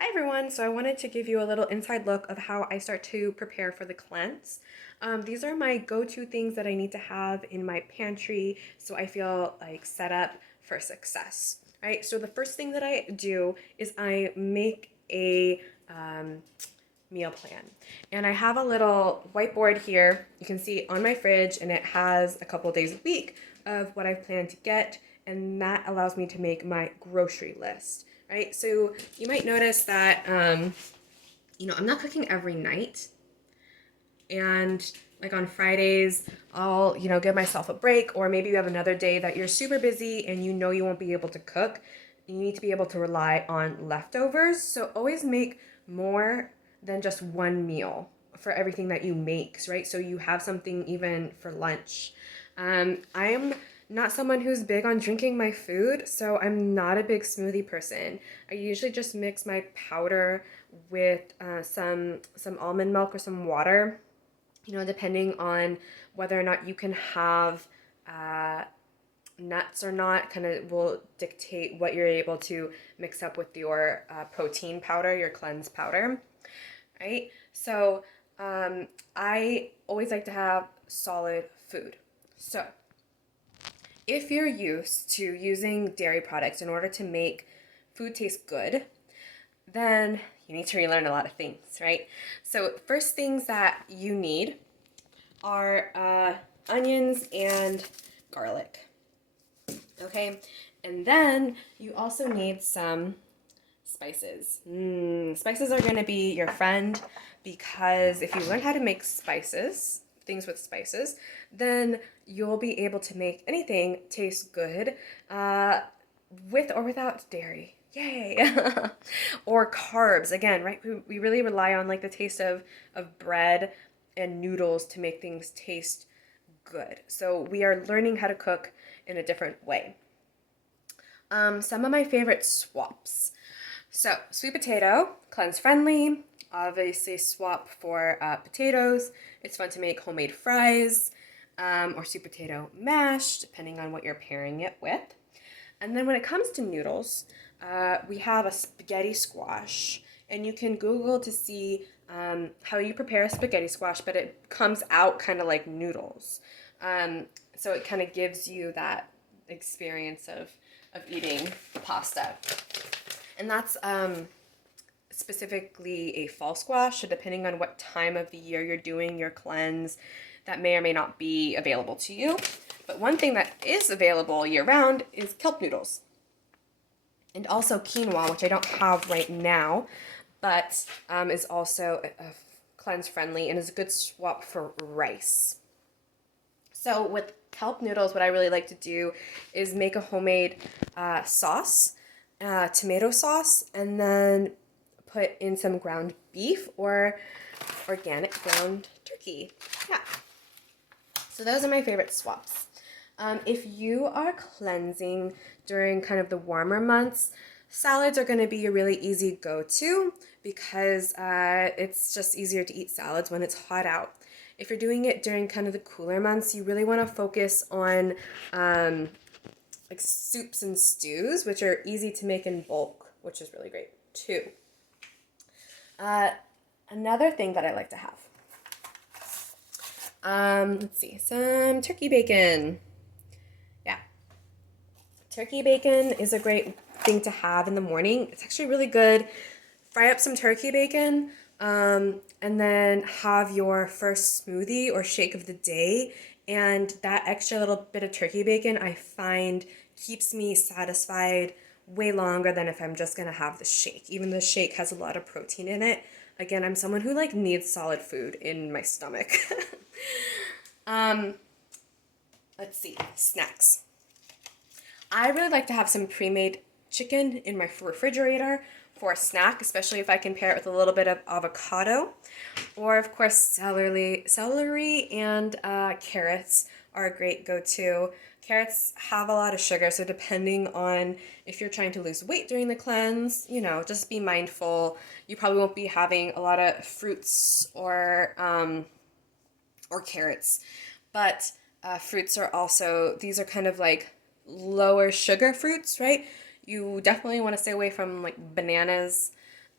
Hi everyone, so I wanted to give you a little inside look of how I start to prepare for the cleanse. These are my go-to things that I need to have in my pantry so I feel like set up for success, right? So the first thing that I do is I make a meal plan. And I have a little whiteboard here you can see on my fridge, and it has a couple days a week of what I plan to get, and that allows me to make my grocery list, right? So you might notice that, I'm not cooking every night, and like on Fridays, I'll, give myself a break, or maybe you have another day that you're super busy and you won't be able to cook. You need to be able to rely on leftovers. So always make more than just one meal for everything that you make, right? So you have something even for lunch. I am not someone who's big on drinking my food, so I'm not a big smoothie person. I usually just mix my powder with some almond milk or some water, depending on whether or not you can have uh, nuts or not, kind of will dictate what you're able to mix up with your protein powder, your cleanse powder, right? So I always like to have solid food. So if you're used to using dairy products in order to make food taste good, then you need to relearn a lot of things, right? So first things that you need are onions and garlic. Okay, and then you also need some spices. Spices are going to be your friend, because if you learn how to make things with spices, then you'll be able to make anything taste good, with or without dairy. Yay! Or carbs. Again, right? We really rely on like the taste of bread and noodles to make things taste good. So we are learning how to cook in a different way. Some of my favorite swaps. So sweet potato, cleanse friendly. Obviously swap for potatoes. It's fun to make homemade fries, or sweet potato mash, depending on what you're pairing it with. And then when it comes to noodles, we have a spaghetti squash. And you can Google to see how you prepare a spaghetti squash, but it comes out kind of like noodles. Um, so it kind of gives you that experience of eating pasta. And that's specifically a fall squash. So depending on what time of the year you're doing your cleanse, that may or may not be available to you. But one thing that is available year round is kelp noodles. And also quinoa, which I don't have right now, but is also a cleanse friendly and is a good swap for rice. So with kelp noodles, what I really like to do is make a homemade sauce, tomato sauce, and then put in some ground beef or organic ground turkey. Yeah. So those are my favorite swaps. If you are cleansing during kind of the warmer months, salads are going to be a really easy go-to, because it's just easier to eat salads when it's hot out. If you're doing it during kind of the cooler months, you really want to focus on like soups and stews, which are easy to make in bulk, which is really great too. Uh, Another thing that I like to have, let's see, some turkey bacon. Yeah, turkey bacon is a great thing to have in the morning. It's actually really good. Fry up some turkey bacon, and then have your first smoothie or shake of the day. And that extra little bit of turkey bacon, I find, keeps me satisfied way longer than if I'm just gonna have the shake. Even the shake has a lot of protein in it. Again, I'm someone who like needs solid food in my stomach. um, let's see, snacks. I really like to have some pre-made chicken in my refrigerator for a snack, especially if I can pair it with a little bit of avocado. Or, of course, celery and carrots are a great go-to. Carrots have a lot of sugar, so depending on if you're trying to lose weight during the cleanse, just be mindful. You probably won't be having a lot of fruits or carrots, but fruits are also, these are kind of like lower sugar fruits, right? You definitely want to stay away from like bananas,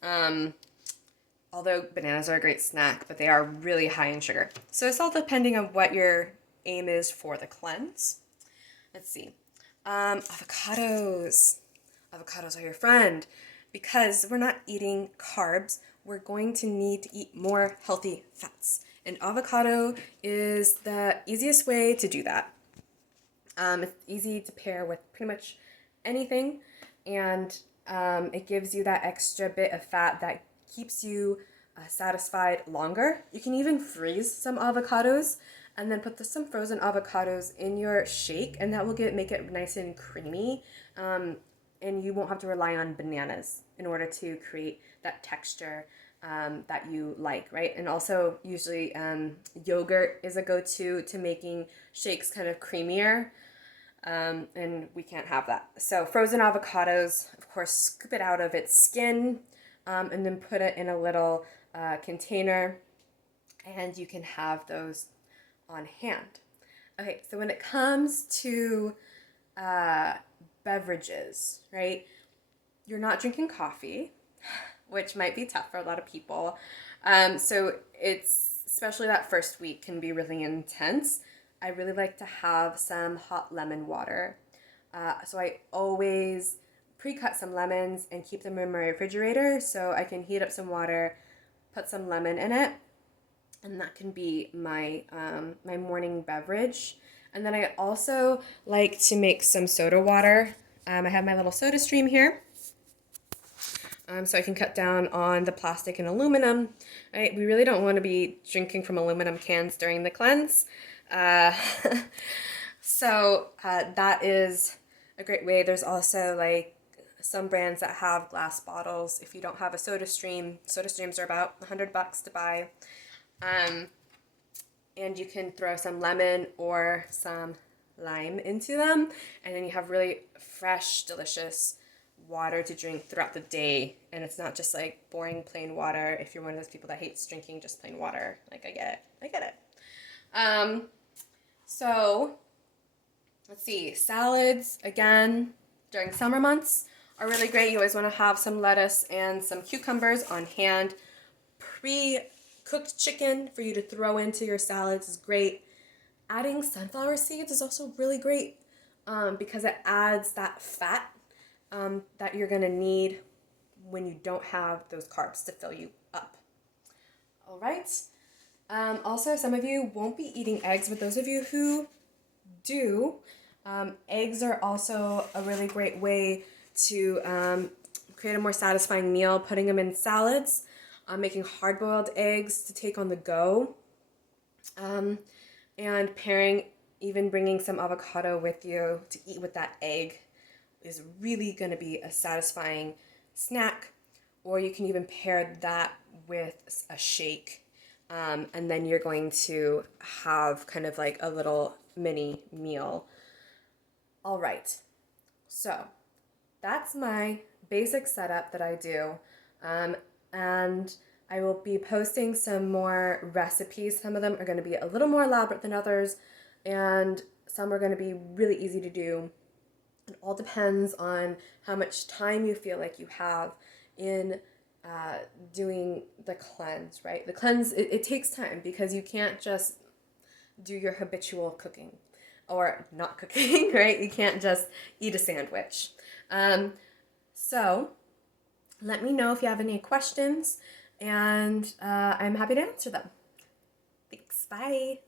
Although bananas are a great snack, but they are really high in sugar. So it's all depending on what your aim is for the cleanse. Let's see. Avocados. Avocados are your friend. Because we're not eating carbs, we're going to need to eat more healthy fats. And avocado is the easiest way to do that. It's easy to pair with pretty much anything, and it gives you that extra bit of fat that keeps you satisfied longer. You can even freeze some avocados and then put some frozen avocados in your shake, and that will make it nice and creamy. And you won't have to rely on bananas in order to create that texture that you like, right? And also, usually, yogurt is a go-to to making shakes kind of creamier. And we can't have that. So frozen avocados, of course, scoop it out of its skin, and then put it in a little container, and you can have those on hand. Okay, so when it comes to beverages, right? You're not drinking coffee, which might be tough for a lot of people. So it's, especially that first week, can be really intense. I really like to have some hot lemon water. So I always pre-cut some lemons and keep them in my refrigerator so I can heat up some water, put some lemon in it, and that can be my my morning beverage. And then I also like to make some soda water. I have my little soda stream here. So I can cut down on the plastic and aluminum. Right? We really don't want to be drinking from aluminum cans during the cleanse. So that is a great way. There's also like some brands that have glass bottles. If you don't have a soda streams are about $100 to buy. And you can throw some lemon or some lime into them, and then you have really fresh, delicious water to drink throughout the day. And it's not just like boring plain water. If you're one of those people that hates drinking just plain water, like I get it. So let's see, salads again during summer months are really great. You always want to have some lettuce and some cucumbers on hand. Pre-cooked chicken for you to throw into your salads is great. Adding sunflower seeds is also really great because it adds that fat that you're going to need when you don't have those carbs to fill you up. All right. Also, some of you won't be eating eggs, but those of you who do, eggs are also a really great way to create a more satisfying meal, putting them in salads, making hard-boiled eggs to take on the go, and pairing, even bringing some avocado with you to eat with that egg is really going to be a satisfying snack. Or you can even pair that with a shake. And then you're going to have kind of like a little mini meal. All right, so that's my basic setup that I do. And I will be posting some more recipes. Some of them are going to be a little more elaborate than others, and some are going to be really easy to do. It all depends on how much time you feel like you have in doing the cleanse, right? The cleanse, it takes time because you can't just do your habitual cooking or not cooking, right? You can't just eat a sandwich. So let me know if you have any questions, and I'm happy to answer them. Thanks. Bye.